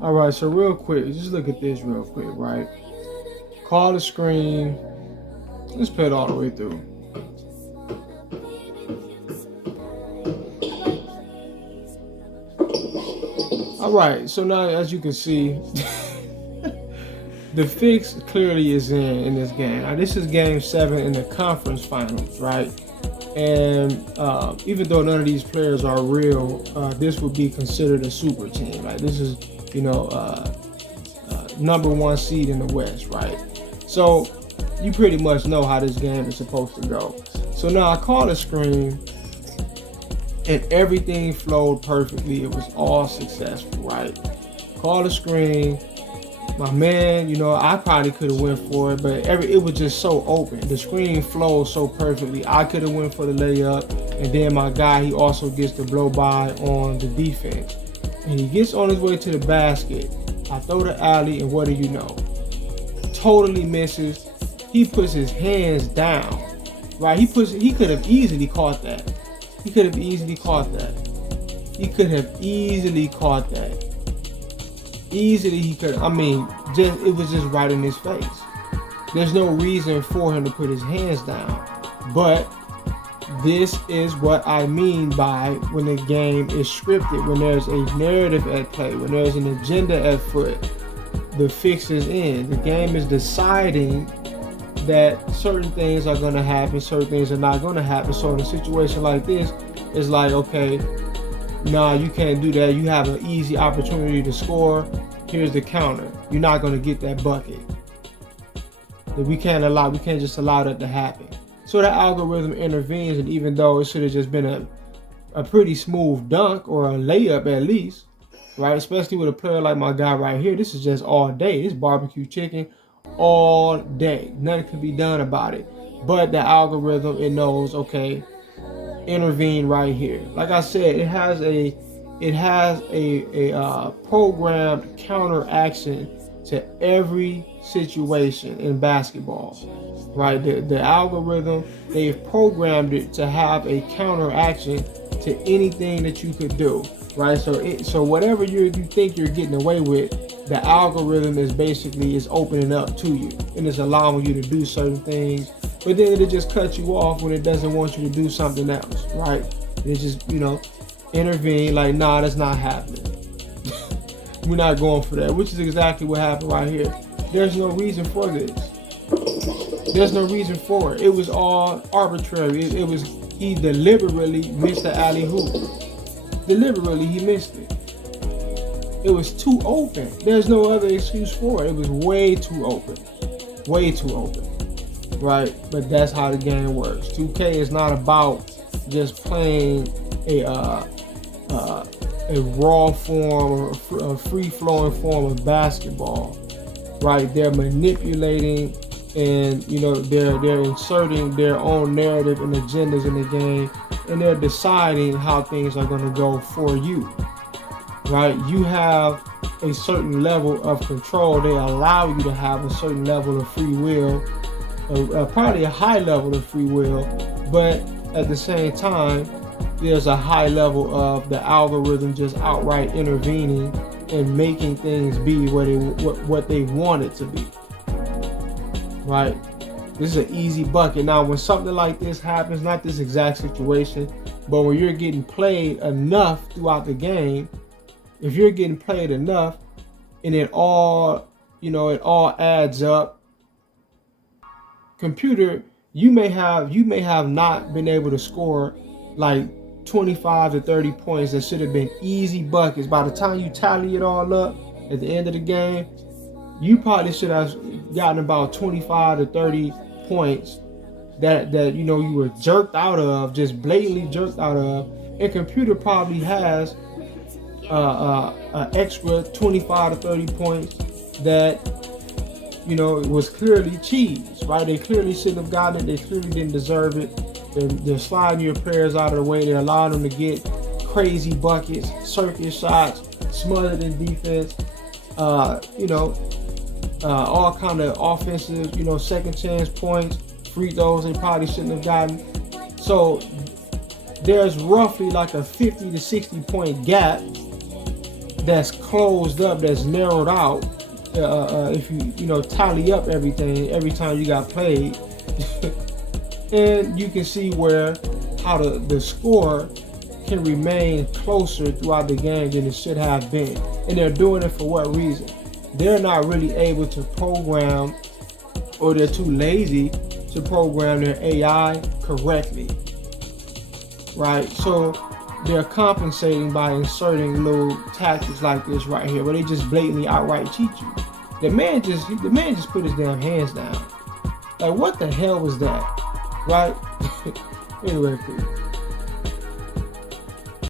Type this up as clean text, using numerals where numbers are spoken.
All right, so real quick, just look at this real quick, right? Call the screen. Let's play it all the way through. All right, so now as you can see, the fix clearly is in this game. Now, this is game 7 in the conference finals, right? And even though none of these players are real, this would be considered a super team. Like this is, you know, number 1 seed in the West, right? So you pretty much know how this game is supposed to go. So now I call the screen, and everything flowed perfectly. It was all successful, right? Call the screen. My man, you know, I probably could have went for it, but it was just so open. The screen flowed so perfectly. I could have went for the layup, and then my guy, he also gets the blow by on the defense, and he gets on his way to the basket. I throw the alley, and what do you know? Totally misses. He puts his hands down, right? He could have easily caught that. He could have easily caught that. He could have easily caught that. Easily he could. I mean, just it was just right in his face. There's no reason for him to put his hands down. But this is what I mean by when the game is scripted, when there's a narrative at play, when there's an agenda at foot, the fix is in. The game is deciding that certain things are going to happen, certain things are not going to happen. So in a situation like this, it's like, okay, nah, you can't do that. You have an easy opportunity to score. Here's the counter. You're not going to get that bucket. We can't just allow that to happen. So the algorithm intervenes, and even though it should have just been a pretty smooth dunk or a layup at least, right? Especially with a player like my guy right here, this is just all day. This barbecue chicken all day. Nothing can be done about it. But the algorithm, it knows, okay, intervene right here. Like I said, it has a programmed counter action to every situation in basketball, right? The algorithm, they've programmed it to have a counter action to anything that you could do, right? So whatever you think you're getting away with, the algorithm is basically opening up to you, and it's allowing you to do certain things, but then it just cuts you off when it doesn't want you to do something else, right? It just, intervene like, nah, that's not happening. We're not going for that, which is exactly what happened right here. There's no reason for this. There's no reason for it. It was all arbitrary. He deliberately missed the alley hoop. Deliberately, he missed it. It was too open. There's no other excuse for it. It was way too open. Way too open. Right? But that's how the game works. 2K is not about just playing a raw form or a free-flowing form of basketball. Right? They're manipulating, and they're inserting their own narrative and agendas in the game, and they're deciding how things are going to go for you. Right? You have a certain level of control. They allow you to have a certain level of free will, probably a high level of free will, but at the same time, there's a high level of the algorithm just outright intervening and making things be what they want it to be. Right? This is an easy bucket. Now, when something like this happens, not this exact situation, but when you're getting played enough throughout the game, if you're getting played enough, and it all adds up. Computer, you may have not been able to score like 25 to 30 points that should have been easy buckets. By the time you tally it all up at the end of the game, you probably should have gotten about 25 to 30 points that you were jerked out of, just blatantly jerked out of. And computer probably has an extra 25 to 30 points that it was clearly cheese, right? They clearly shouldn't have gotten it. They clearly didn't deserve it. They're sliding your players out of the way. They're allowing them to get crazy buckets, circus shots, smothered in defense, all kind of offensive, second chance points, free throws they probably shouldn't have gotten. So there's roughly like a 50 to 60 point gap that's closed up, that's narrowed out. If you tally up everything every time you got played, and you can see how the score can remain closer throughout the game than it should have been. And they're doing it for what reason? They're not really able to program, or they're too lazy to program their AI correctly, right? So they're compensating by inserting little tactics like this right here, where they just blatantly outright cheat you. The man just put his damn hands down. Like, what the hell was that, right? Anyway, cool.